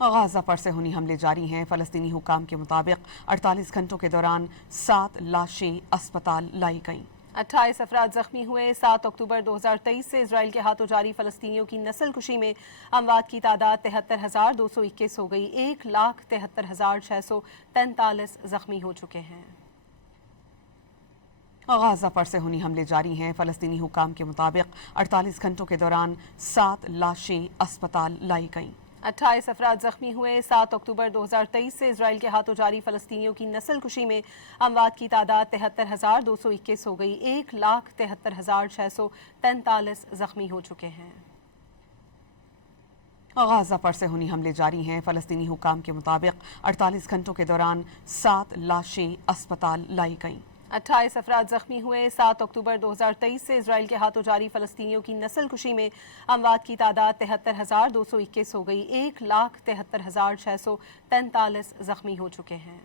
غازہ پر صہیونی حملے جاری ہیں۔ فلسطینی حکام کے مطابق 48 گھنٹوں کے دوران 7 لاشیں اسپتال لائی گئیں۔ 28 افراد زخمی ہوئے۔ 7 اکتوبر 2023 سے اسرائیل کے ہاتھوں جاری فلسطینیوں کی نسل کشی میں اموات کی تعداد 73,221 ہو گئی۔ 1,73,643 زخمی ہو چکے ہیں۔ غازہ پر صہیونی حملے جاری ہیں۔ فلسطینی حکام کے مطابق 48 گھنٹوں کے دوران 7 لاشیں اسپتال لائی گئیں۔ 28 افراد زخمی ہوئے۔ 7 اکتوبر 2023 سے اسرائیل کے ہاتھوں جاری فلسطینیوں کی نسل کشی میں اموات کی تعداد 73,221 ہو گئی۔ 1,73,643 زخمی ہو چکے ہیں۔ غازہ پر صہیونی حملے جاری ہیں۔ فلسطینی حکام کے مطابق 48 گھنٹوں کے دوران 7 لاشیں اسپتال لائی گئیں۔ 28 افراد زخمی ہوئے۔ 7 اکتوبر 2023 سے اسرائیل کے ہاتھوں جاری فلسطینیوں کی نسل کشی میں اموات کی تعداد 73,221 ہو گئی۔ 1,73,643 زخمی ہو چکے ہیں۔